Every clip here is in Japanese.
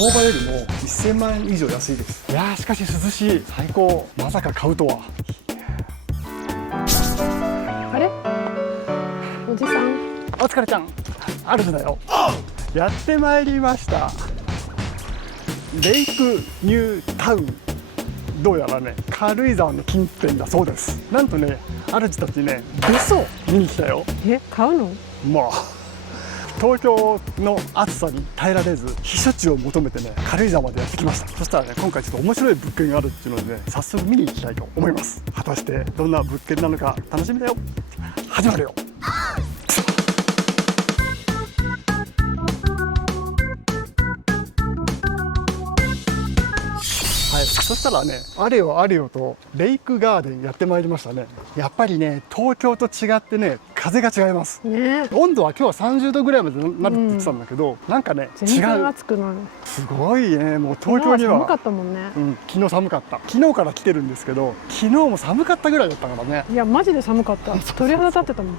相場よりも1000万円以上安いです。いやー、しかし涼しい、最高。まさか買うとは。あれおじさん。お疲れちゃん、アルフだよ。やってまいりました。レイクニュータウン。どうやらね、軽井沢の近辺だそうです。なんとね、主たちね、別荘見に来たよ。買うの？まあ東京の暑さに耐えられず、避暑地を求めてね、軽井沢までやってきました。そしたらね、今回ちょっと面白い物件があるっていうのでね、早速見に行きたいと思います。果たしてどんな物件なのか楽しみだよ。始まるよ。はい、そしたらね、あれよあれよとレイクガーデンやってまいりましたね。やっぱりね、東京と違ってね、風が違いますね。温度は今日は30度ぐらいまでなるって言ってたんだけど、なんかね、全然違う。暑くない。すごいね、もう東京には寒かったもんね。昨日寒かった。昨日から来てるんですけど、昨日も寒かったぐらいだったからね。いやマジで寒かった。鳥肌立ってたもん。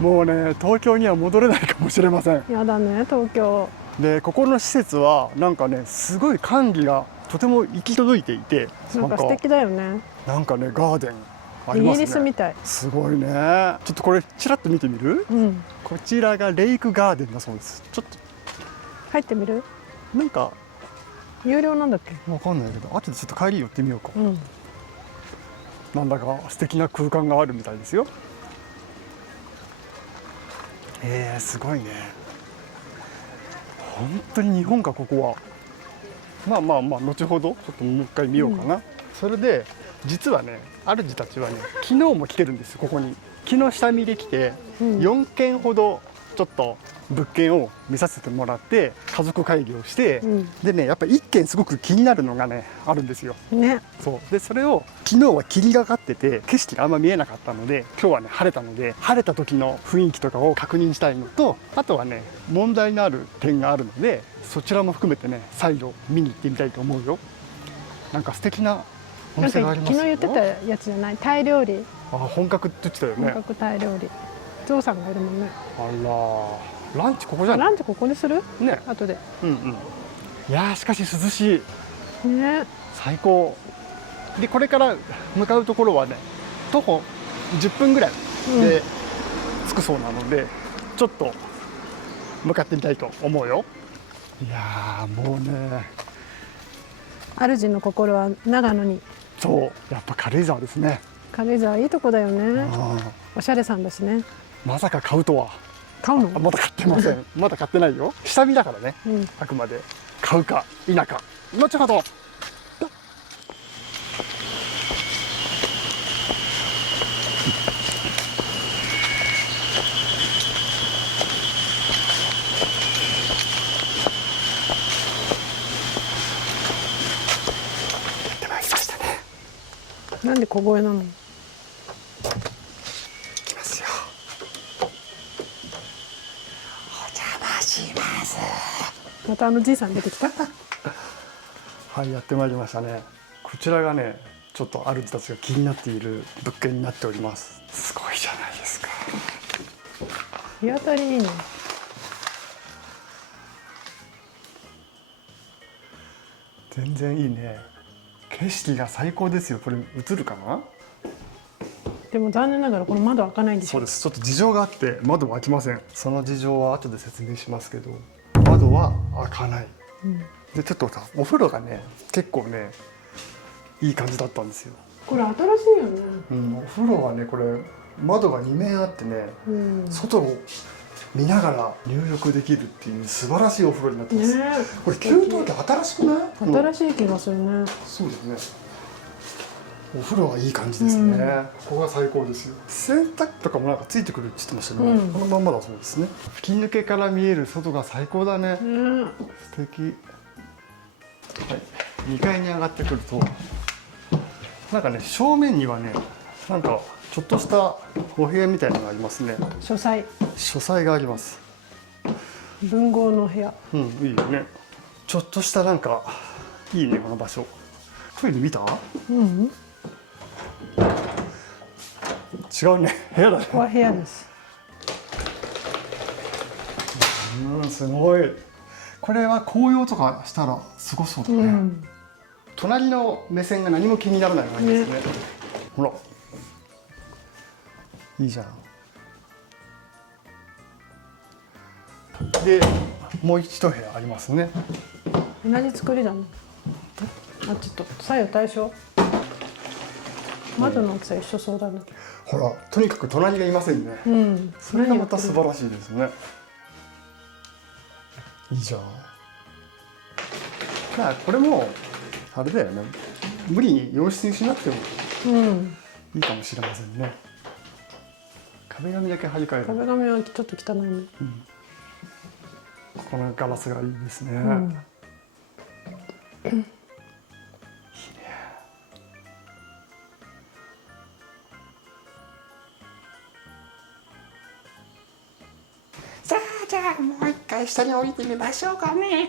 もうね、東京には戻れないかもしれません。やだね、東京。で、ここの施設はなんかね、すごい管理がとても行き届いていて、なんか素敵だよね。なんかね、ガーデンありますね。イギリスみたい。すごいね。ちょっとこれちらっと見てみる？こちらがレイクガーデンだそうです。ちょっと入ってみる？なんか有料なんだっけ？わかんないけど、後でちょっと帰り寄ってみようか。なんだか素敵な空間があるみたいですよ。すごいね。本当に日本か、ここは。まあまあまあ、後ほどちょっともう一回見ようかな。それで実はね、主たちはね、昨日も来てるんですよ、ここに。昨日下見で来て、4軒ほどちょっと物件を見させてもらって家族会議をして、でね、やっぱり1軒すごく気になるのがね、あるんですよ。ね。そうで、それを昨日は霧がかってて景色があんま見えなかったので、今日はね晴れたので、晴れた時の雰囲気とかを確認したいのと、あとはね、問題のある点があるので、そちらも含めてね、再度見に行ってみたいと思うよ。なんか素敵なおなんか店がありますよ。昨日言ってたやつじゃない？タイ料理。本格って言ってたよね。本格タイ料理。ゾウさんがいるもんね。あら、ランチここじゃない？ランチここにする？ね。後で。いやー、しかし涼しい。ね。最高で、これから向かうところはね、徒歩10分ぐらいで着くそうなので、ちょっと向かってみたいと思うよ。いやー、もうね、主の心は長野に。そう、やっぱ軽井沢ですね。軽井沢いいとこだよね。おしゃれさんだしね。まさか買うとは。買うの？まだ買ってません。まだ買ってないよ。下見だからね、あくまで。買うか否か、後ほど。なんで小声なの？いきますよ。お邪魔します。またじいさん出てきた。はい、やってまいりましたね。こちらがね、ちょっと主たちが気になっている物件になっております。すごいじゃないですか。日当たりいいね。全然いいね。景色が最高ですよ。これ映るかな？でも残念ながらこの窓開かないんでしょ。そうです。ちょっと事情があって窓は開きません。その事情は後で説明しますけど、窓は開かない。で、ちょっとさ、お風呂がね、結構ね、いい感じだったんですよ。これ新しいよね。お風呂はね、これ窓が2面あってね、外を見ながら入浴できるっていう素晴らしいお風呂になってます。これ給湯器新しくない？新しい気がするね。そうですね。お風呂はいい感じですね。ここが最高ですよ。洗濯機とかもなんかついてくるって言ってましたね。このまんまだそうですね。吹き抜けから見える外が最高だね。素敵。はい、2階に上がってくると、なんかね、正面にはね、なんかちょっとしたお部屋みたいなのがありますね。書斎。書斎があります。文豪の部屋。いいよね。ちょっとしたなんかいいね、この場所。こういうの見た？違うね、部屋だね。ここは部屋です。すごい。これは紅葉とかしたらすごそうだね、うん、隣の目線が何も気にならない感じですね。ほらいいじゃん。でもう一部屋ありますね。同じ作りだね。あ、ちょっと左右対称。窓の大きさ一緒そうだね。ほらとにかく隣がいませんね、うん、それがまた素晴らしいですね。いいじゃん。まあこれもあれだよね、無理に洋室にしなくてもうん、いいかもしれませんね。壁紙だけ張り替える。壁紙はちょっと汚いね。このガラスがいいですね、うんさあ、じゃあもう一回下に降りてみましょうかね。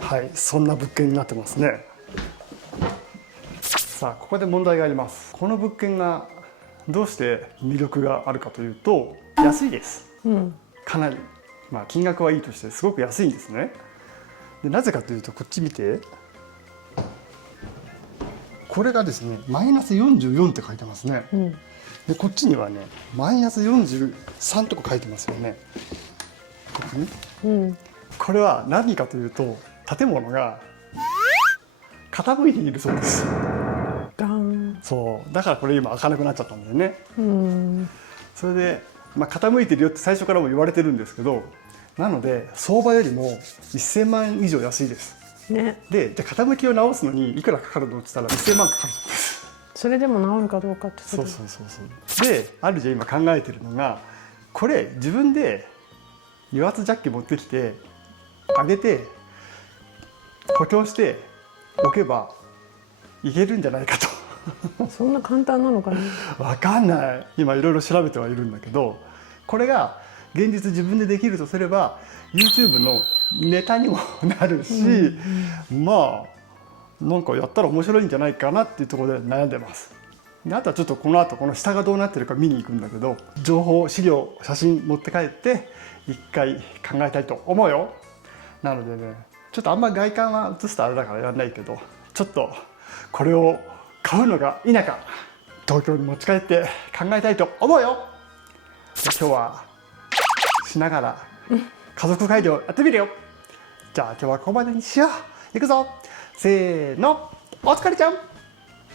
はい、そんな物件になってますね。さあここで問題があります。この物件がどうして魅力があるかというと、安いです。うん、かなり、まあ、金額はいいとしてすごく安いんですね。でなぜかというと、こっち見て、これがですねマイナス44って書いてますね。うん、でこっちにはねマイナス43とか書いてますよね。ここにうん、これは何かというと、建物が傾いているそうです。ガン。そうだからこれ今開かなくなっちゃったんだよね。うん、それで、まあ、傾いてるよって最初からも言われてるんですけど、なので相場よりも1000万以上安いです。ね。でじゃあ傾きを直すのにいくらかかるのって言ったら1000万かかるそうです。それでも治るかどうかってこと。そうそうそうそう。であるじゃん今考えてるのが、これ自分で油圧ジャッキ持ってきて上げて補強しておけばいけるんじゃないかと。そんな簡単なのかね。わかんない。今いろいろ調べてはいるんだけど、これが現実自分でできるとすれば YouTube のネタにもなるし、まあなんかやったら面白いんじゃないかなっていうところで悩んでます。であとはちょっとこの後この下がどうなってるか見に行くんだけど、情報資料写真持って帰って一回考えたいと思うよ。なのでね、ちょっとあんま外観は映すとあれだからやらないけど、ちょっとこれを買うのが否か東京に持ち帰って考えたいと思うよ。で今日はしながら家族会議をやってみるよ。じゃあ今日はここまでにしよう。行くぞ。せーの、お疲れちゃん。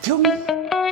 ジョン。